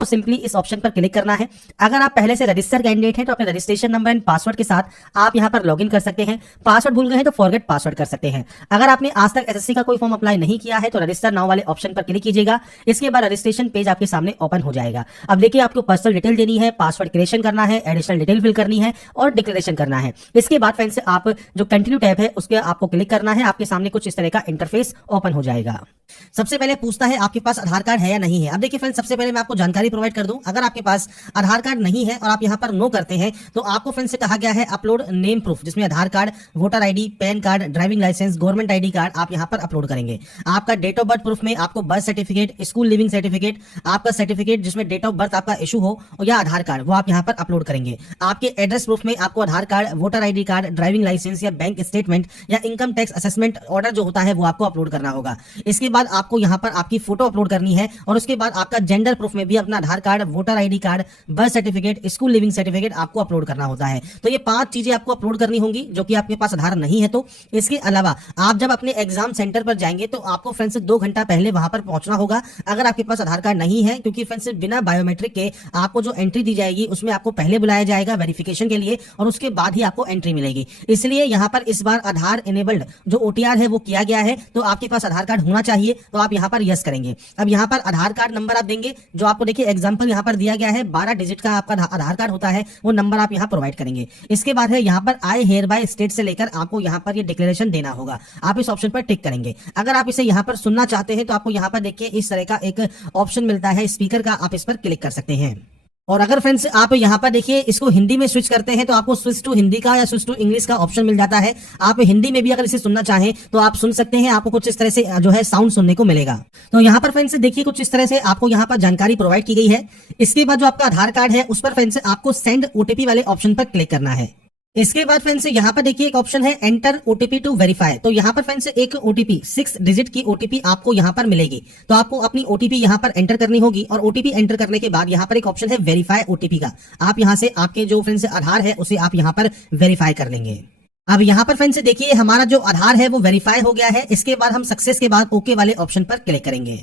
तो सिंपली इस ऑप्शन पर क्लिक करना है। अगर आप पहले से रजिस्टर कैंडिडेट हैं तो अपने रजिस्ट्रेशन नंबर एंड पासवर्ड के साथ आप यहां पर लॉगिन कर सकते हैं। पासवर्ड भूल गए हैं तो फॉरगेट पासवर्ड कर सकते हैं। अगर आपने आज तक एसएससी का कोई फॉर्म अप्लाई नहीं किया है तो रजिस्टर नाउ वाले ऑप्शन पर क्लिक कीजिएगा। इसके बाद रजिस्ट्रेशन पेज आपके सामने ओपन हो जाएगा। अब देखिए आपको पर्सनल डिटेल देनी है, पासवर्ड क्रिएशन करना है, एडिशनल डिटेल फिल करनी है और डिक्लेरेशन करना है। इसके बाद फ्रेंड्स आप जो कंटिन्यू टैब है उसके आपको क्लिक करना है। आपके सामने कुछ इस तरह का इंटरफेस ओपन हो जाएगा। सबसे पहले पूछता है आपके पास आधार कार्ड है या नहीं है। अब देखिए फ्रेंड्स, सबसे पहले मैं आपको जानकारी प्रोवाइड कर दूं। अगर आपके पास आधार कार्ड नहीं है और आप यहां पर नो करते हैं तो आपको फ्रेंड्स से कहा गया है अपलोड नेम प्रूफ, जिसमें Aadhaar card, voter ID, PAN card, driving licence, government ID card आप यहां पर अपलोड करेंगे। आपका डेट ऑफ बर्थ प्रूफ में आपको birth certificate, school leaving certificate, आपका सर्टिफिकेट जिसमें डेट ऑफ बर्थ आपका इशू हो या आधार कार्ड वो आप यहां पर अपलोड करेंगे। आपके एड्रेस प्रूफ में आपको Aadhaar card, voter ID card, driving licence या बैंक स्टेटमेंट या इनकम टैक्स असेसमेंट ऑर्डर जो होता है वो आपको अपलोड करना होगा। इसके बाद आपको यहां पर आपकी फोटो अपलोड करनी है और उसके बाद आपका जेंडर प्रूफ में भी अपना Aadhaar card, voter ID card, birth certificate, school leaving certificate आपको अपलोड करना होता है। तो ये 5 चीजें आपको अपलोड करनी होंगी जो कि आपके पास आधार नहीं है। तो इसके अलावा आप जब अपने एग्जाम सेंटर पर जाएंगे तो आपको फ्रेंड्स 2 घंटा पहले वहां पर पहुंचना होगा अगर आपके पास आधार कार्ड नहीं है, क्योंकि फ्रेंड्स बिना बायोमेट्रिक के आपको जो एंट्री दी जाएगी उसमें आपको पहले बुलाया जाएगा वेरिफिकेशन के लिए और उसके बाद ही आपको एंट्री मिलेगी। इसलिए यहां पर इस बार आधार इनेबल्ड जो ओटीआर है वो किया गया है। तो आपके पास आधार कार्ड होना चाहिए, तो आप यहां पर यस करेंगे। अब यहां पर आधार कार्ड नंबर आप देंगे, जो आपको देखिए एग्जांपल यहां पर दिया गया है 12 डिजिट का आपका आधार कार्ड होता है, वो नंबर आप यहां प्रोवाइड करेंगे। इसके बाद है यहां पर आई हेयर बाय स्टेट से लेकर आपको यहां पर ये डिक्लेरेशन देना होगा। आप इस ऑप्शन पर टिक करेंगे। अगर आप इसे यहां पर सुनना चाहते हैं तो आपको यहां पर देखिए इस तरह का एक ऑप्शन मिलता है स्पीकर का, आप इस पर क्लिक कर सकते हैं। और अगर फ्रेंड्स आप यहां पर देखिए इसको हिंदी में स्विच करते हैं तो आपको स्विच टू हिंदी का या स्विच टू इंग्लिश का ऑप्शन मिल जाता है। आप हिंदी में भी अगर इसे सुनना चाहें तो आप सुन सकते हैं। आपको कुछ इस तरह से जो है साउंड सुनने को मिलेगा। तो यहां पर फ्रेंड्स देखिए कुछ इस तरह से आपको यहां पर जानकारी प्रोवाइड की गई है। इसके बाद जो आपका आधार कार्ड है उस पर फ्रेंड्स आपको सेंड ओटीपी वाले ऑप्शन पर क्लिक करना है। इसके बाद फ्रेंड्स यहां पर देखिए एक ऑप्शन है एंटर ओटीपी टू वेरीफाई। तो यहां पर फ्रेंड्स एक ओटीपी 6 डिजिट की ओटीपी आपको यहां पर मिलेगी। तो आपको अपनी ओटीपी यहां पर एंटर करनी होगी और ओटीपी एंटर करने के बाद यहां पर एक ऑप्शन है वेरीफाई ओटीपी का। आप यहां से आपके जो फ्रेंड्स आधार है उसे आप यहां पर वेरीफाई कर लेंगे। अब यहां पर फ्रेंड्स देखिए हमारा जो आधार है वो वेरीफाई हो गया है। इसके बाद हम सक्सेस के बाद ओके वाले ऑप्शन पर क्लिक करेंगे।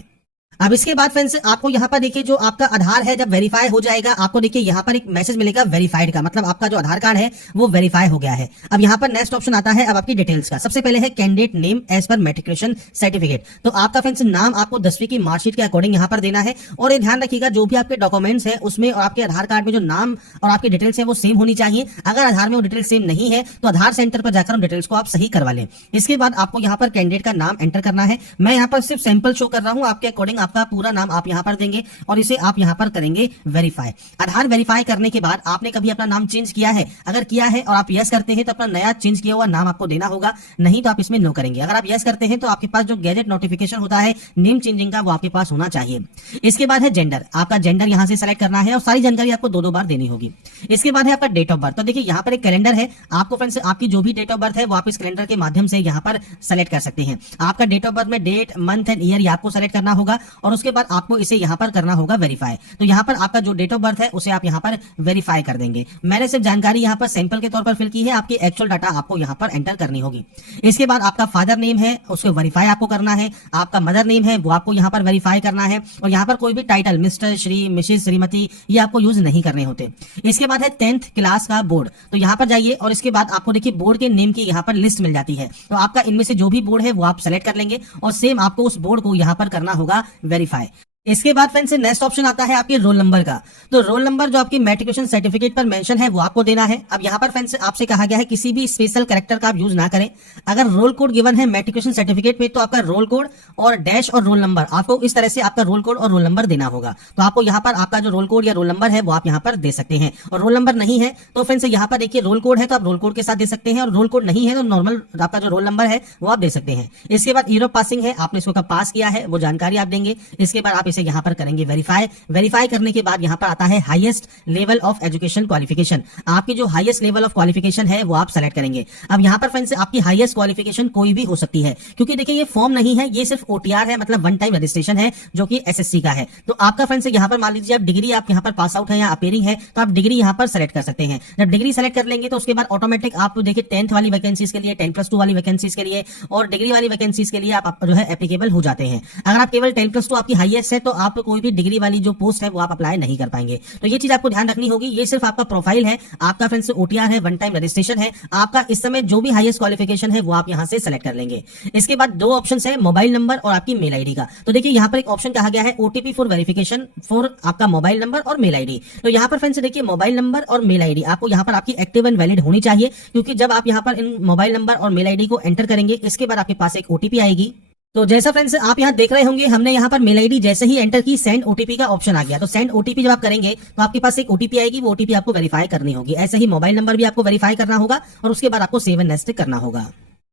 अब इसके बाद फ्रेंड्स आपको यहां पर देखिए जो आपका आधार है जब वेरीफाई हो जाएगा आपको देखिए यहां पर एक मैसेज मिलेगा वेरीफाइड का, मतलब आपका जो आधार कार्ड है वो वेरीफाई हो गया है। अब यहां पर नेक्स्ट ऑप्शन आता है अब आपकी डिटेल्स का। सबसे पहले है candidate name as per matriculation certificate. तो आपका फ्रेंड्स नाम आपको 10वीं की मार्कशीट के अकॉर्डिंग यहां पर देना है। और ये ध्यान रखिएगा जो भी आपके डॉक्यूमेंट्स है उसमें और आपके आधार कार्ड में जो नाम और आपकी डिटेल्स है वो सेम होनी चाहिए। अगर आधार में वो डिटेल्स सेम नहीं है तो आधार सेंटर पर जाकर उन डिटेल्स को आप सही करवा लें। इसके बाद आपको यहां पर कैंडिडेट का नाम एंटर करना है। मैं यहां पर सिर्फ सैंपल शो कर रहा हूं, आपके अकॉर्डिंग आपका पूरा नाम आप यहां पर देंगे और इसे आप यहां पर करेंगे वेरीफाई। आधार वेरीफाई करने के बाद आपने कभी अपना नाम चेंज किया है? अगर किया है और आप यस करते हैं तो अपना नया चेंज किया हुआ नाम आपको देना होगा, नहीं तो आप इसमें नो करेंगे। अगर आप यस करते हैं तो आपके पास जो गैजेट नोटिफिकेशन होता है नेम चेंजिंग का वो आपके पास होना चाहिए। इसके बाद है जेंडर। आपका जेंडर यहां से सेलेक्ट करना है और सारी जानकारी आपको 2-2 बार देनी होगी। इसके बाद है आपका डेट ऑफ बर्थ। तो देखिए यहां पर एक कैलेंडर है, आपको फ्रेंड्स आपकी जो भी डेट ऑफ बर्थ है वो आप इस कैलेंडर के माध्यम से यहां पर सेलेक्ट कर सकते हैं। आपका डेट ऑफ बर्थ में डेट, मंथ एंड ईयर आपको सेलेक्ट करना होगा और उसके बाद आपको इसे यहां पर करना होगा वेरीफाई। तो यहां पर आपका जो डेट ऑफ बर्थ है उसे आप यहां पर वेरीफाई कर देंगे। मैंने सिर्फ जानकारी यहां पर सैंपल के तौर पर फिल की है, आपकी एक्चुअल डाटा आपको यहां पर एंटर करनी होगी। इसके बाद आपका फादर नेम है उसको वेरीफाई आपको करना है। आपका मदर नेम है वो आपको यहां पर वेरीफाई करना है और यहां पर कोई भी title mister, Shri, Mrs, Shrimati ये आपको यूज नहीं करने होते। इसके बाद है 10th क्लास का बोर्ड। तो यहां पर जाइए और इसके बाद आपको देखिए बोर्ड के नेम की यहां पर लिस्ट मिल जाती है। तो आपका इनमें से जो भी बोर्ड है वो आप सेलेक्ट कर लेंगे और सेम आपको उस बोर्ड को यहां पर करना होगा वेरीफाई। इसके बाद फ्रेंड्स नेक्स्ट ऑप्शन आता है आपके रोल नंबर का। तो रोल नंबर जो आपकी मैट्रिकुलेशन सर्टिफिकेट पर मेंशन है वो आपको देना है। अब यहाँ पर फ्रेंड्स आपसे कहा गया है किसी भी स्पेशल कैरेक्टर का आप यूज ना करें। अगर रोल कोड गिवन है मैट्रिकुलेशन सर्टिफिकेट में तो आपका रोल कोड और डैश और रोल नंबर आपको इस तरह से आपका रोल कोड और रोल नंबर देना होगा। तो आपको यहाँ पर आपका जो रोल कोड या रोल नंबर है वो आप यहाँ पर दे सकते हैं। और रोल नंबर नहीं है तो फ्रेंड्स यहाँ पर देखिए रोल कोड है तो आप रोल कोड के साथ दे सकते हैं और रोल कोड नहीं है तो नॉर्मल आपका जो रोल नंबर है वो आप दे सकते हैं। इसके बाद ईयर ऑफ पासिंग है, आपने इसको कब पास किया है वो जानकारी आप देंगे। इसके बाद आप इसे यहाँ पर करेंगे वेरीफाई करने के बाद यहां पर आता है highest level of education qualification. आपकी जो हाईएस्ट लेवल ऑफ क्वालिफिकेशन है वो आप सेलेक्ट करेंगे। अब यहां पर फ्रेंड्स आपकी हाईएस्ट क्वालिफिकेशन कोई भी हो सकती है, क्योंकि देखिए ये फॉर्म नहीं है, ये सिर्फ ओटीआर है, मतलब वन टाइम रजिस्ट्रेशन है जो कि एसएससी का है। तो आपका फ्रेंड्स यहां पर मान लीजिए आप डिग्री आप यहां पर पास आउट है या अपेयरिंग है तो आप डिग्री यहां पर सेलेक्ट कर सकते हैं। जब डिग्री सेलेक्ट कर लेंगे तो उसके बाद ऑटोमेटिक आप देखिए 10th वाली वैकेंसीज के लिए, 10+2 वाली वैकेंसीज के लिए और डिग्री वाली वैकेंसीज के लिए आप जो है एप्लीकेबल हो जाते हैं। अगर आप केवल 10+2 आपकी हाईएस्ट है तो आप कोई भी डिग्री वाली जो पोस्ट है वो आप अप्लाई नहीं कर पाएंगे। तो ये चीज आपको ध्यान रखनी होगी। ये सिर्फ आपका प्रोफाइल है, आपका फ्रेंड्स ओटीआर है, वन टाइम रजिस्ट्रेशन है, आपका इस समय जो भी हाईएस्ट क्वालिफिकेशन है वो आप यहाँ से सेलेक्ट कर लेंगे। इसके बाद दो ऑप्शन है, मोबाइल नंबर और आपकी मेल आईडी का। तो देखिए यहाँ पर एक ऑप्शन कहा गया है ओटीपी फॉर वेरिफिकेशन फॉर आपका मोबाइल नंबर और मेल आईडी। तो यहाँ पर फ्रेंड्स देखिए मोबाइल नंबर और मेल आईडी आपको यहाँ पर आपकी एक्टिव एंड वैलिड होनी चाहिए, क्योंकि जब आप यहाँ पर इन मोबाइल नंबर और मेल आईडी को एंटर करेंगे इसके बाद आपके पास एक ओटीपी आएगी। तो जैसा फ्रेंड्स आप यहाँ देख रहे होंगे, हमने यहाँ पर मेल आईडी जैसे ही एंटर की सेंड ओटीपी का ऑप्शन आ गया। तो सेंड ओटीपी जब आप करेंगे तो आपके पास एक ओटीपी आएगी, वो ओटीपी आपको वेरीफाई करनी होगी। ऐसे ही मोबाइल नंबर भी आपको वेरीफाई करना होगा और उसके बाद आपको सेव एंड नेक्स्ट करना होगा।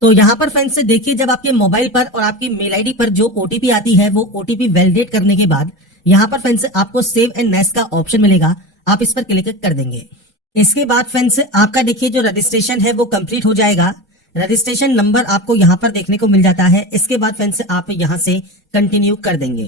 तो यहाँ पर फ्रेंड्स देखिए, जब आपके मोबाइल पर और आपकी मेल आईडी पर जो ओटीपी आती है वो ओटीपी वैलिडेट करने के बाद यहाँ पर फ्रेंड्स आपको सेव एंड नेक्स्ट का ऑप्शन मिलेगा, आप इस पर क्लिक कर देंगे। इसके बाद फ्रेंड्स आपका देखिए जो रजिस्ट्रेशन है वो कंप्लीट हो जाएगा। रजिस्ट्रेशन नंबर आपको यहाँ पर देखने को मिल जाता है। इसके बाद फ्रेंड्स आप यहाँ से कंटिन्यू कर देंगे।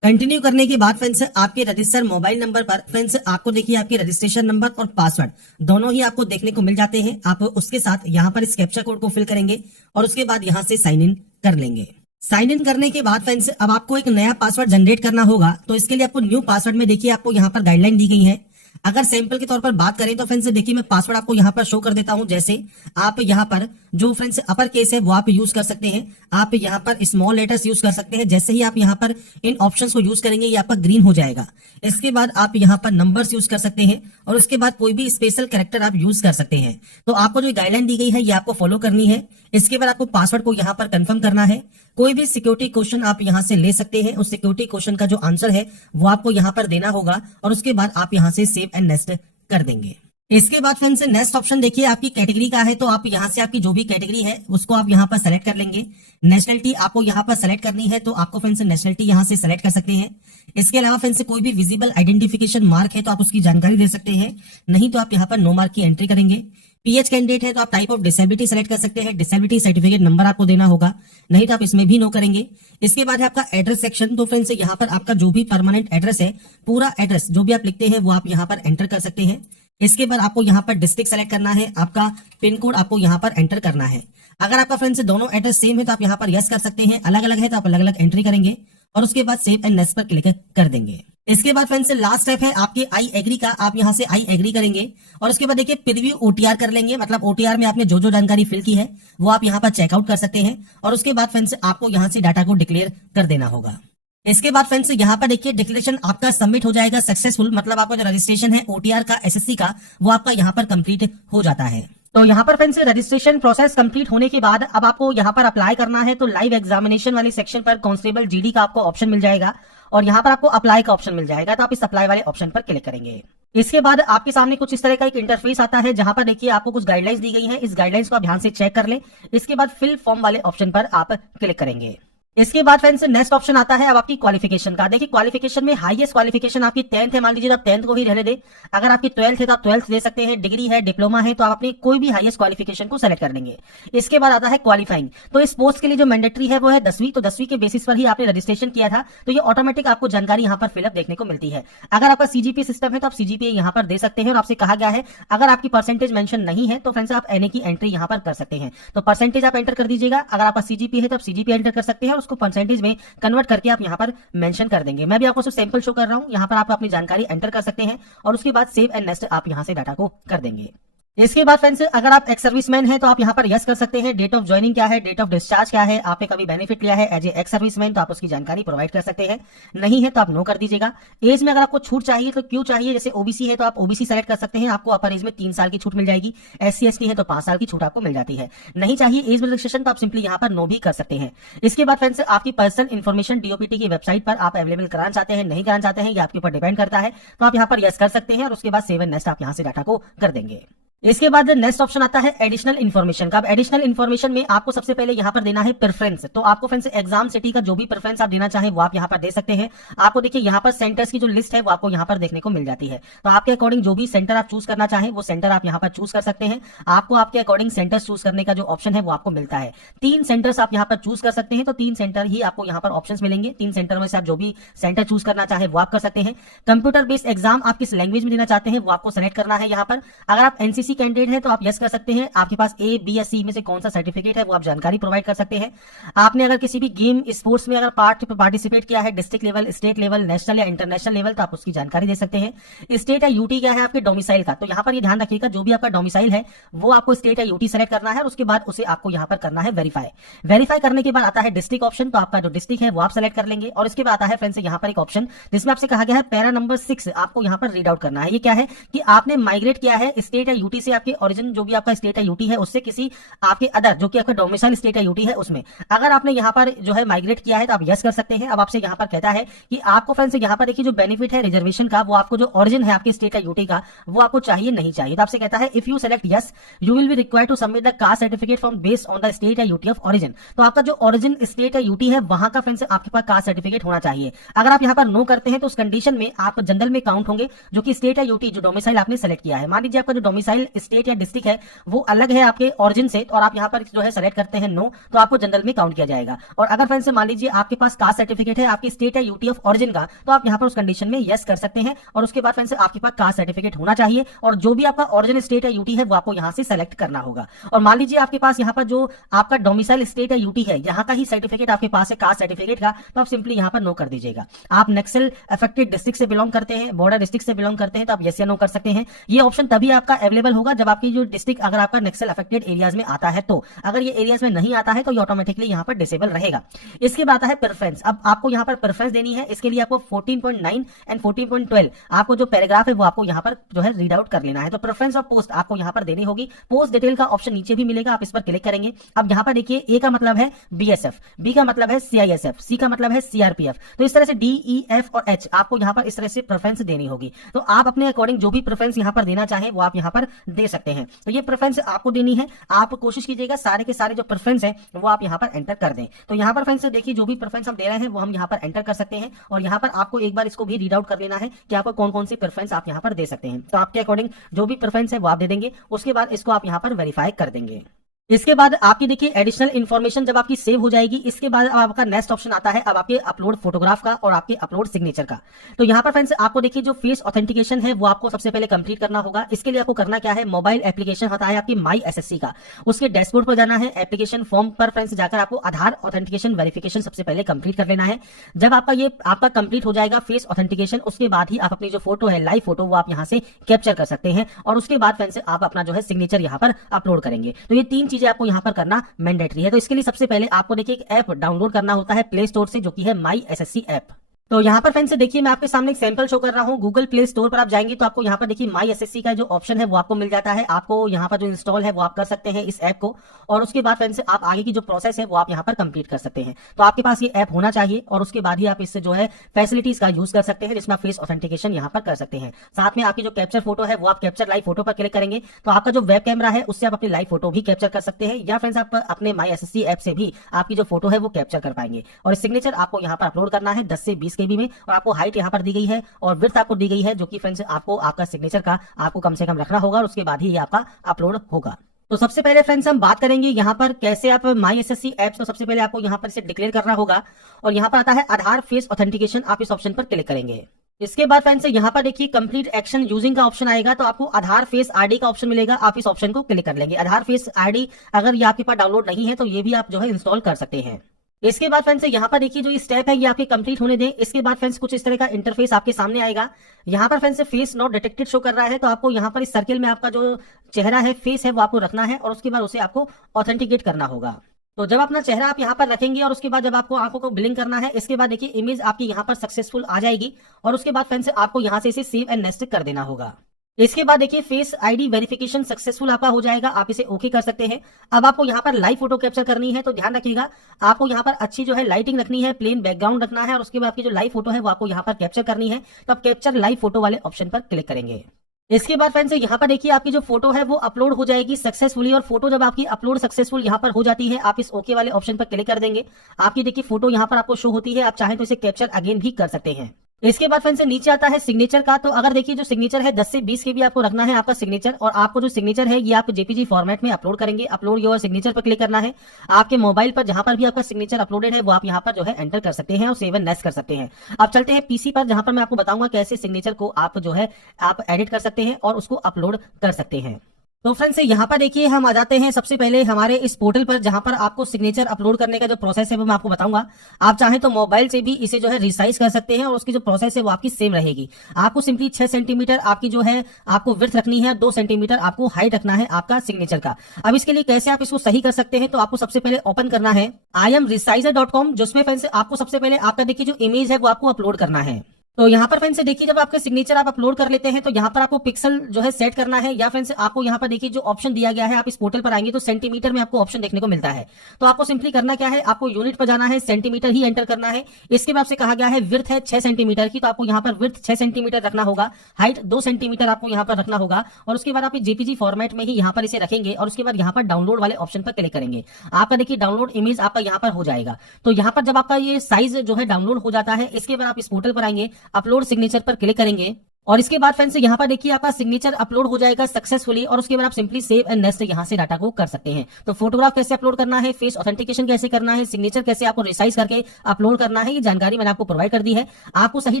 कंटिन्यू करने के बाद फ्रेंड्स आपके रजिस्टर मोबाइल नंबर पर फ्रेंड्स आपको देखिए आपके रजिस्ट्रेशन नंबर और पासवर्ड दोनों ही आपको देखने को मिल जाते हैं। आप उसके साथ यहाँ पर इस कैप्चा कोड को फिल करेंगे और उसके बाद यहाँ से साइन इन कर लेंगे। साइन इन करने के बाद फ्रेंड्स अब आपको एक नया पासवर्ड जनरेट करना होगा। तो इसके लिए आपको न्यू पासवर्ड में देखिए आपको यहाँ पर गाइडलाइन दी गई है। अगर सैंपल के तौर पर बात करें तो फ्रेंड्स देखिए मैं पासवर्ड आपको यहाँ पर शो कर देता हूं। जैसे आप यहाँ पर जो फ्रेंड्स अपर केस है वो आप यूज कर सकते हैं, आप यहाँ पर स्मॉल लेटर्स यूज कर सकते हैं। जैसे ही आप यहाँ पर इन ऑप्शंस को यूज करेंगे ये आपका ग्रीन हो जाएगा। इसके बाद आप यहाँ पर नंबर्स यूज कर सकते हैं और उसके बाद कोई भी स्पेशल कैरेक्टर आप यूज कर सकते हैं। तो आपको जो गाइडलाइन दी गई है ये आपको फॉलो करनी है। इसके बाद आपको पासवर्ड को यहाँ पर कंफर्म करना है। कोई भी सिक्योरिटी क्वेश्चन आप यहाँ से ले सकते हैं, उस सिक्योरिटी क्वेश्चन का जो आंसर है वो आपको यहाँ पर देना होगा और उसके बाद आप यहाँ से सेव एंड नेक्स्ट कर देंगे। इसके बाद फ्रेंड्स नेक्स्ट ऑप्शन देखिए आपकी कैटेगरी का है। तो आप यहाँ से आपकी जो भी कैटेगरी है उसको आप यहाँ पर सेलेक्ट कर लेंगे। नेशनलिटी आपको यहाँ पर सेलेक्ट करनी है, तो आपको फ्रेंड्स नेशनलिटी यहाँ से सेलेक्ट कर सकते हैं। इसके अलावा फ्रेंड्स कोई भी विजिबल आइडेंटिफिकेशन मार्क है तो आप उसकी जानकारी दे सकते हैं, नहीं तो आप यहाँ पर नो मार्क की एंट्री करेंगे। पीएच कैंडिडेट है तो आप टाइप ऑफ डिसेबिलिटी सेलेक्ट कर सकते हैं, डिसेबिलिटी सर्टिफिकेट नंबर आपको देना होगा, नहीं तो आप इसमें भी नो करेंगे। इसके बाद है आपका एड्रेस सेक्शन। तो फ्रेंड्स यहाँ पर आपका जो भी परमानेंट एड्रेस है, पूरा एड्रेस जो भी आप लिखते हैं वो आप यहाँ पर एंटर कर सकते हैं। इसके बाद आपको यहाँ पर डिस्ट्रिक्ट सेलेक्ट करना है, आपका पिन कोड आपको यहाँ पर एंटर करना है। अगर आपका फ्रेंड्स दोनों एड्रेस सेम है तो आप यहाँ पर यस कर सकते हैं, अलग अलग है तो आप अलग अलग एंट्री करेंगे और उसके बाद सेव एंड नेक्स्ट पर क्लिक कर देंगे। इसके बाद फ्रेंड्स लास्ट स्टेप है आपके आई एग्री का। आप यहाँ से आई एग्री करेंगे और उसके बाद देखिए प्रीव्यू ओटीआर कर लेंगे। मतलब ओटीआर में आपने जो जो जानकारी फिल की है वो आप यहाँ पर चेकआउट कर सकते हैं और उसके बाद फ्रेंड्स आपको यहाँ से डाटा को डिक्लेयर कर देना होगा। इसके बाद फ्रेंड्स यहाँ पर देखिए डिक्लेरेशन आपका सबमिट हो जाएगा सक्सेसफुल। मतलब आपका जो रजिस्ट्रेशन है ओटीआर का, एसएससी का, वो आपका यहाँ पर कंप्लीट हो जाता है। तो यहाँ पर फ्रेंड्स रजिस्ट्रेशन प्रोसेस कंप्लीट होने के बाद अब आपको यहाँ पर अप्लाई करना है। तो लाइव एग्जामिनेशन वाले सेक्शन पर कांस्टेबल जीडी का आपको ऑप्शन मिल जाएगा और यहाँ पर आपको अप्लाई का ऑप्शन मिल जाएगा। तो आप इस अप्लाई वाले ऑप्शन पर क्लिक करेंगे। इसके बाद आपके सामने कुछ इस तरह का एक इंटरफेस आता है जहां पर देखिए आपको कुछ गाइडलाइंस दी गई है। इस गाइडलाइंस को आप ध्यान से चेक कर लें। इसके बाद फिल फॉर्म वाले ऑप्शन पर आप क्लिक करेंगे। इसके बाद फ्रेंड्स नेक्स्ट ऑप्शन आता है अब आपकी क्वालिफिकेशन का। देखिए क्वालिफिकेशन में हाईएस्ट क्वालिफिकेशन आपकी 10th है, मान लीजिए आप 10th को ही रहने दे। अगर आपकी 12th है तो आप 12th दे सकते हैं, डिग्री है, डिप्लोमा है तो आप अपनी कोई भी हाईएस्ट क्वालिफिकेशन को सेलेक्ट कर लेंगे। इसके बाद आता है क्वालिफाइंग। तो इस पोस्ट के लिए जो मैंडेटरी है वो है 10वीं। तो 10वीं के बेसिस पर ही आपने रजिस्ट्रेशन किया था, तो ये ऑटोमेटिक आपको जानकारी यहाँ पर फिलअप देखने को मिलती है। अगर आपका सीजीपी सिस्टम है तो आप सीजीपी यहाँ पर दे सकते हैं और आपसे कहा गया है अगर आपकी परसेंटेज मेंशन नहीं है तो फ्रेंड्स आप एनए की एंट्री यहाँ पर कर सकते हैं। तो परसेंटेज आप एंटर कर दीजिएगा। अगर आपका सीजीपी है तो आप सीजीपी एंटर कर सकते हैं और उसको परसेंटेज में कन्वर्ट करके आप यहाँ पर मेंशन कर देंगे। मैं भी आपको सिर्फ सैंपल शो कर रहा हूँ। यहाँ पर आप अपनी जानकारी एंटर कर सकते हैं और उसके बाद सेव एंड नेक्स्ट आप यहाँ से डाटा को कर देंगे। इसके बाद फ्रेंड्स अगर आप एक्स सर्विसमैन हैं तो आप यहाँ पर यस कर सकते हैं। डेट ऑफ ज्वाइनिंग क्या है, डेट ऑफ डिस्चार्ज क्या है, आपने कभी बेनिफिट लिया है एज ए एक्स सर्विसमैन तो आप उसकी जानकारी प्रोवाइड कर सकते हैं, नहीं है तो आप नो कर दीजिएगा। एज में अगर आपको छूट चाहिए तो क्यों चाहिए, जैसे ओबीसी है तो आप ओबीसी सेलेक्ट कर सकते हैं, आपको अपर एज में 3 साल की छूट मिल जाएगी। एससी एसटी है तो 5 साल की छूट आपको मिल जाती है। नहीं चाहिए एज रजिस्ट्रेशन तो आप सिंपली यहाँ पर नो भी कर सकते हैं। इसके बाद फ्रेंड्स आपकी पर्सनल इन्फॉर्मेशन डीओपीटी की वेबसाइट पर आप अवेलेबल कराना चाहते हैं, नहीं कराना चाहते हैं, ये आपके ऊपर डिपेंड करता है। तो आप यहाँ पर यस कर सकते हैं और उसके बाद सेव एंड नेक्स्ट आप यहाँ से डाटा को कर देंगे। इसके बाद नेक्स्ट ऑप्शन आता है एडिशनल इन्फॉर्मेशन का। अब एडिशनल इन्फॉर्मेशन में आपको सबसे पहले यहाँ पर देना है प्रेफरेंस। तो आपको फ्रेंड्स एग्जाम सिटी का जो भी प्रेफरेंस आप देना चाहें वो आप यहाँ पर दे सकते हैं। आपको देखिए यहाँ पर सेंटर्स की जो लिस्ट है वो आपको यहाँ पर देखने को मिल जाती है। तो आपके अकॉर्डिंग जो भी सेंटर आप चूज करना चाहें वो सेंटर आप यहाँ पर चूज कर सकते हैं। आपको आपके अकॉर्डिंग सेंटर चूज करने का जो ऑप्शन है वो आपको मिलता है। 3 सेंटर्स आप यहाँ पर चूज कर सकते हैं। तो 3 सेंटर ही आपको यहाँ पर ऑप्शन मिलेंगे। 3 सेंटर में से आप जो भी सेंटर चूज करना चाहे वो आप कर सकते हैं। कंप्यूटर बेस्ड एग्जाम आप किस लैंग्वेज में देना चाहते हैं वो आपको सेलेक्ट करना है यहाँ पर। अगर आप एनसीसी ओबीसी कैंडिडेट है तो आप यस कर सकते हैं। आपके पास ए, बी या सी में से कौन सा सर्टिफिकेट है वो आप जानकारी प्रोवाइड कर सकते हैं। आपने अगर किसी भी गेम स्पोर्ट्स में अगर पार्टिसिपेट किया है, district level, state level, national या इंटरनेशनल लेवल, तो आप उसकी जानकारी दे सकते हैं। स्टेट या यूटी क्या है आपके डोमिसाइल का, तो यहाँ पर ये ध्यान रखिएगा जो भी आपका डोमिसाइल है वो आपको स्टेट या यूटी सेलेक्ट करना है और उसके बाद उसे आपको यहाँ पर करना है वेरीफाई करने के बाद आता है डिस्ट्रिक्ट ऑप्शन, तो आपका जो डिस्ट्रिक्ट है वो आप सेलेक्ट कर लेंगे। और इसके बाद आता है फ्रेंड्स यहाँ पर एक ऑप्शन जिसमें आपसे कहा गया है पैरा नंबर 6 आपको यहाँ पर रीड आउट करना है। ये क्या है कि आपने माइग्रेट किया है स्टेट या यूटी से, आपके ओरिजिन जो भी आपका स्टेट या यूटी है उससे किसी आपके अदर जो कि आपका डोमिसाइल स्टेट या यूटी है उसमें अगर आपने यहाँ पर जो है माइग्रेट किया है तो आप यस कर सकते हैं। अब आपसे यहाँ पर कहता है कि आपको फ्रेंड्स यहाँ पर देखिए जो बेनिफिट है रिजर्वेशन का वो आपको जो ओरिजिन है आपके स्टेट या यूटी का वो आपको चाहिए नहीं चाहिए। तो आपसे कहता है if you select yes you will be required to submit the caste certificate from based on the state या यूटी ऑफ ओरिजिन। तो आपका जो ओरिजिन स्टेट या यूटी है वहां का फ्रेंड्स आपके पास कास्ट सर्टिफिकेट होना चाहिए। अगर आप यहाँ पर नो करते हैं तो उस कंडीशन में आप जनरल में काउंट होंगे जो कि स्टेट या यूटी जो डोमिसाइल आपने सेलेक्ट किया है। मान लीजिए आपका जो डोमिसाइल स्टेट या डिस्ट्रिक्ट है वो अलग है आपके ओरिजिन से और आप यहाँ पर जो है सेलेक्ट करते हैं नो, तो आपको जनरल में काउंट किया जाएगा। और अगर फ्रेंड्स मान लीजिए आपके पास कास्ट सर्टिफिकेट है आपकी स्टेट या यूटी ऑफ ओरिजिन का, तो आप यहाँ पर उस कंडीशन में यस कर सकते हैं। और उसके बाद फ्रेंड्स आपके पास कास्ट सर्टिफिकेट होना चाहिए और जो भी आपका ओरिजिन स्टेट या यूटी है वो आपको यहाँ से सेलेक्ट करना होगा। और मान लीजिए आपके पास यहाँ पर जो आपका डोमिसाइल स्टेट या यूटी है यहाँ का ही सर्टिफिकेट आपके पास है कास्ट सर्टिफिकेट का, तो आप सिंपली यहाँ पर नो कर दीजिएगा। आप नक्सल अफेक्टेड डिस्ट्रिक्ट से बिलोंग करते हैं, बॉर्डर डिस्ट्रिक्ट से बिलोंग करते हैं, तो आप यस या नो कर सकते हैं। ये ऑप्शन तभी आपका अवेलेबल होगा जब आपकी जो डिस्ट्रिक्ट अगर आपका नक्सल अफेक्टेड एरियाज में आता है, तो अगर ये एरियाज में नहीं आता है तो ये ऑटोमेटिकली यहाँ पर डिसेबल रहेगा। इसके बाद आता है प्रेफरेंस। अब आपको यहाँ पर प्रेफरेंस देनी है, इसके लिए आपको 14.9 एंड 14.12 आपको जो पैराग्राफ है वो आपको यहाँ पर जो है रीड आउट कर लेना है। तो प्रेफरेंस ऑफ पोस्ट आपको यहाँ पर देनी होगी। पोस्ट डिटेल का ऑप्शन नीचे भी मिलेगा, आप इस पर क्लिक करेंगे। अब यहाँ पर देखिए ए का मतलब है बीएसएफ, बी का मतलब है सीआईएसएफ, सी का मतलब है सीआरपीएफ। तो इस तरह से डी, ई, एफ और एच आपको यहाँ पर इस तरह से प्रेफरेंस देनी होगी। तो आप अपने अकॉर्डिंग जो भी प्रेफरेंस यहाँ पर देना चाहें वो आप यहाँ पर दे सकते हैं। तो ये प्रेफरेंस आपको देनी है। आप कोशिश कीजिएगा सारे के सारे जो प्रेफरेंस है वो आप यहाँ पर एंटर कर दें। तो यहाँ पर फ्रेंड्स देखिए जो भी प्रेफरेंस हम दे रहे हैं वो हम यहाँ पर एंटर कर सकते हैं और यहाँ पर आपको एक बार इसको भी रीड आउट कर लेना है कि आपको कौन कौन सी प्रेफरेंस आप यहाँ पर दे सकते हैं। तो आपके अकॉर्डिंग जो भी प्रेफरेंस है वो आप दे देंगे, उसके बाद इसको आप यहाँ पर वेरीफाई कर देंगे। इसके बाद आपकी देखिए एडिशनल इन्फॉर्मेशन जब आपकी सेव हो जाएगी, इसके बाद आपका नेक्स्ट ऑप्शन आता है अब आपके अपलोड फोटोग्राफ का और आपके अपलोड सिग्नेचर का। तो यहाँ पर फ्रेंड्स आपको देखिए जो फेस ऑथेंटिकेशन है वो आपको सबसे पहले कंप्लीट करना होगा। इसके लिए आपको करना क्या है, मोबाइल एप्लीकेशन होता है आपकी माई एसएससी का, उसके डैशबोर्ड पर जाना है, एप्लीकेशन फॉर्म पर फ्रेंड्स जाकर आपको आधार ऑथेंटिकेशन वेरिफिकेशन सबसे पहले कंप्लीट कर लेना है। जब आपका कंप्लीट हो जाएगा फेस ऑथेंटिकेशन, उसके बाद ही आप अपनी जो फोटो है लाइव फोटो वो आप यहाँ से कैप्चर कर सकते हैं और उसके बाद फ्रेंड्स आप अपना जो है सिग्नेचर यहाँ पर अपलोड करेंगे। तो ये तीन चीजें आपको यहाँ पर करना मैंडेटरी है। तो इसके लिए सबसे पहले आपको देखिए एक ऐप डाउनलोड करना होता है प्ले स्टोर से जो कि है माई एसएससी ऐप। तो यहाँ पर फ्रेंड्स देखिए मैं आपके सामने एक सैंपल शो कर रहा हूँ। गूगल प्ले स्टोर पर आप जाएंगे तो आपको यहाँ पर देखिए माई एसएससी का जो ऑप्शन है वो आपको मिल जाता है। आपको यहाँ पर जो इंस्टॉल है वो आप कर सकते हैं इस ऐप को और उसके बाद फ्रेंड्स आप आगे की जो प्रोसेस है वो आप यहाँ पर कंप्लीट कर सकते हैं। तो आपके पास ये ऐप होना चाहिए और उसके बाद ही आप इससे जो है फैसिलिटीज का यूज कर सकते हैं जिसमें आप फेस ऑथेंटिकेशन यहाँ पर कर सकते हैं। साथ में आपकी जो कैप्चर फोटो है वो आप कैप्चर लाइव फोटो पर क्लिक करेंगे तो आपका जो वेब कैमरा है उससे आप अपनी लाइव फोटो भी कैप्चर कर सकते हैं या फ्रेंड्स आप अपने माई एसएससी ऐप से भी आपकी जो फोटो है वो कैप्चर कर पाएंगे। और सिग्नेचर आपको यहाँ पर अपलोड करना है 10 से 20 KB में और आपको हाइट यहाँ पर दी गई है और विड्थ आपको दी गई है जो कि फ्रेंड्स आपको आपका सिग्नेचर का आपको कम से कम रखना होगा और उसके बाद ही ये आपका अपलोड होगा। तो सबसे पहले फ्रेंड्स हम बात करेंगे यहाँ पर कैसे आप माई एसएससी ऐप्स, तो सबसे पहले आपको यहाँ पर इसे डिक्लेयर करना होगा और यहाँ पर आता है आधार फेस ऑथेंटिकेशन, आप इस ऑप्शन पर क्लिक करेंगे। इसके बाद फ्रेंड्स यहाँ पर देखिए कंप्लीट एक्शन यूजिंग का ऑप्शन आएगा तो आपको आधार फेस आईडी का ऑप्शन मिलेगा, आप इस ऑप्शन को क्लिक कर लेंगे। आधार फेस आईडी अगर ये आपके पास डाउनलोड नहीं है तो ये भी आप जो है इंस्टॉल कर सकते हैं। इसके बाद फ्रेंड्स यहाँ पर देखिए जो स्टेप है ये आपके कंप्लीट होने दें। इसके बाद फ्रेंड्स कुछ इस तरह का इंटरफेस आपके सामने आएगा। यहाँ पर friends face not detected show कर रहा है तो आपको यहाँ पर इस सर्किल में आपका जो चेहरा है फेस है वो आपको रखना है और उसके बाद उसे आपको ऑथेंटिकेट करना होगा। तो जब अपना चेहरा आप यहाँ पर रखेंगे और उसके बाद जब आपको आंखों को ब्लिंक करना है इसके बाद देखिए इमेज आपकी यहाँ पर सक्सेसफुल आ जाएगी और उसके बाद फ्रेंड्स आपको यहाँ से इसे सेव एंड नेक्स्ट कर देना होगा। इसके बाद देखिए फेस आईडी वेरिफिकेशन सक्सेसफुल आपका हो जाएगा, आप इसे ओके कर सकते हैं। अब आपको यहाँ पर लाइव फोटो कैप्चर करनी है तो ध्यान रखिएगा आपको यहाँ पर अच्छी जो है लाइटिंग रखनी है, प्लेन बैकग्राउंड रखना है और उसके बाद आपकी जो लाइव फोटो है वो आपको यहाँ पर कैप्चर करनी है। तो आप कैप्चर लाइव फोटो वाले ऑप्शन पर क्लिक करेंगे। इसके बाद फ्रेंड्स यहाँ पर देखिए आपकी जो फोटो है वो अपलोड हो जाएगी सक्सेसफुली और फोटो जब आपकी अपलोड सक्सेसफुल यहाँ पर हो जाती है आप इस ओके वाले ऑप्शन पर क्लिक कर देंगे। आपकी देखिए फोटो यहाँ पर आपको शो होती है, आप चाहें तो इसे कैप्चर अगेन भी कर सकते हैं। इसके बाद फ्रेंड्स नीचे आता है सिग्नेचर का। तो अगर देखिए जो सिग्नेचर है 10 से 20 KB आपको रखना है आपका सिग्नेचर और आपको जो सिग्नेचर है ये आप जेपीजी फॉर्मेट में अपलोड करेंगे। अपलोड योर सिग्नेचर पर क्लिक करना है। आपके मोबाइल पर जहां पर भी आपका सिग्नेचर अपलोडेड है वो आप यहाँ पर जो है एंटर कर सकते हैं और सेव एंड नेक्स्ट कर सकते हैं। अब चलते हैं पीसी पर जहां पर मैं आपको बताऊंगा कैसे सिग्नेचर को आप जो है आप एडिट कर सकते हैं और उसको अपलोड कर सकते हैं। तो फ्रेंड्स यहाँ पर देखिए हम आ जाते हैं सबसे पहले हमारे इस पोर्टल पर, जहां पर आपको सिग्नेचर अपलोड करने का जो प्रोसेस है वो मैं आपको बताऊंगा। आप चाहें तो मोबाइल से भी इसे जो है रिसाइज कर सकते हैं और उसकी जो प्रोसेस है वो आपकी सेम रहेगी। आपको सिंपली 6 सेंटीमीटर आपकी जो है आपको विड्थ रखनी है, 2 सेंटीमीटर आपको हाइट रखना है आपका सिग्नेचर का। अब इसके लिए कैसे आप इसको सही कर सकते हैं, तो आपको सबसे पहले ओपन करना है imresizer.com, जिसमें फ्रेंड्स आपको सबसे पहले आपका देखिए जो इमेज है वो आपको अपलोड करना है। तो यहाँ पर फ्रेंड्स देखिए जब आपके सिग्नेचर आप अपलोड कर लेते हैं तो यहाँ पर आपको पिक्सल जो है सेट करना है, या फ्रेंड्स आपको यहाँ पर देखिए जो ऑप्शन दिया गया है, आप इस पोर्टल पर आएंगे तो सेंटीमीटर में आपको ऑप्शन देखने को मिलता है। तो आपको सिंपली करना क्या है, आपको यूनिट पर जाना है, सेंटीमीटर ही एंटर करना है। इसके बाद से कहा गया है विड्थ है 6 सेंटीमीटर की, तो आपको यहाँ पर विड्थ 6 सेंटीमीटर रखना होगा, हाइट 2 सेंटीमीटर आपको यहाँ पर रखना होगा, और उसके बाद आप जेपीजी फॉर्मेट में ही यहाँ पर इसे रखेंगे और उसके बाद यहाँ पर डाउनलोड वाले ऑप्शन पर क्लिक करेंगे। आपका देखिए डाउनलोड इमेज आपका यहाँ पर हो जाएगा। तो यहाँ पर जब आपका ये साइज जो है डाउनलोड हो जाता है, इसके बाद आप इस पोर्टल पर आएंगे, अपलोड सिग्नेचर पर क्लिक करेंगे और इसके बाद फ्रेंड्स यहाँ पर देखिए आपका सिग्नेचर अपलोड हो जाएगा सक्सेसफुली, और उसके बाद आप सिंपली सेव एंड नेक्स्ट यहाँ से डाटा को कर सकते हैं। तो फोटोग्राफ कैसे अपलोड करना है, फेस ऑथेंटिकेशन कैसे करना है, सिग्नेचर कैसे आपको रिसाइज करके अपलोड करना है, ये जानकारी मैंने आपको प्रोवाइड कर दी है। आपको सही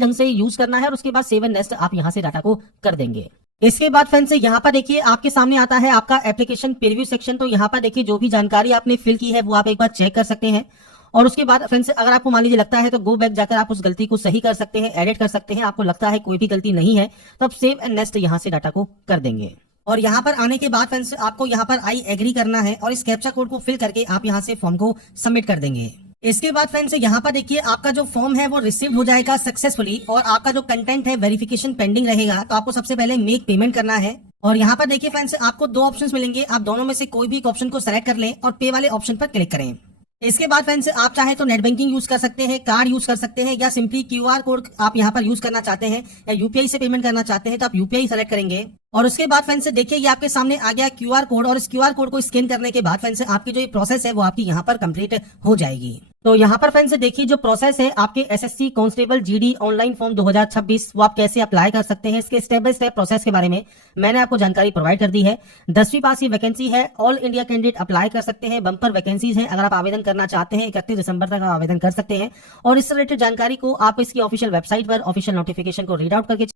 ढंग से यूज करना है और उसके बाद सेव एंड नेक्स्ट आप यहाँ से डाटा को कर देंगे। इसके बाद फ्रेंड्स यहाँ पर देखिए आपके सामने आता है आपका एप्लीकेशन प्रीव्यू सेक्शन। तो यहाँ पर देखिए जो भी जानकारी आपने फिल की है वो आप एक बार चेक कर सकते हैं, और उसके बाद फ्रेंड्स अगर आपको मान लीजिए लगता है तो गो बैक जाकर आप उस गलती को सही कर सकते हैं, एडिट कर सकते हैं। आपको लगता है कोई भी गलती नहीं है तो आप सेव एंड नेक्स्ट यहाँ से डाटा को कर देंगे। और यहाँ पर आने के बाद फ्रेंड्स आपको यहाँ पर आई एग्री करना है और इस कैप्चा कोड को फिल करके आप यहाँ से फॉर्म को सबमिट कर देंगे। इसके बाद फ्रेंड्स यहाँ पर देखिए आपका जो फॉर्म है वो रिसीव हो जाएगा सक्सेसफुली, और आपका जो कंटेंट है वेरिफिकेशन पेंडिंग रहेगा। तो आपको सबसे पहले मेक पेमेंट करना है, और यहाँ पर देखिए फ्रेंड्स आपको 2 ऑप्शंस मिलेंगे, आप दोनों में से कोई भी एक ऑप्शन को सेलेक्ट कर लें और पे वाले ऑप्शन पर क्लिक करें। इसके बाद फ्रेंड्स आप चाहे तो नेट बैंकिंग यूज कर सकते हैं, कार्ड यूज कर सकते हैं, या सिंपली क्यूआर कोड आप यहाँ पर यूज करना चाहते हैं, या यूपीआई से पेमेंट करना चाहते हैं तो आप यूपीआई सेलेक्ट करेंगे। और उसके बाद फ्रेंड्स देखिए ये आपके सामने आ गया क्यूआर कोड, और इस क्यूआर कोड को स्कैन करने के बाद फ्रेंड्स आपकी जो ये प्रोसेस है वो आपकी यहाँ पर कंप्लीट हो जाएगी। तो यहाँ पर फ्रेंड्स देखिए जो प्रोसेस है आपके SSC constable GD online form 2026 वो आप कैसे अप्लाई कर सकते हैं, इसके स्टेप बाय स्टेप प्रोसेस के बारे में मैंने आपको जानकारी प्रोवाइड कर दी है। 10वीं पास की वैकेंसी है, ऑल इंडिया कैंडिडेट अप्लाई कर सकते हैं, बम्पर वैकेंसीज है। अगर आप आवेदन करना चाहते हैं 31 दिसंबर तक आप आवेदन कर सकते हैं, और इससे रिलेटेड जानकारी को आप इसकी ऑफिशियल वेबसाइट पर ऑफिशियल नोटिफिकेशन को रीड आउट करके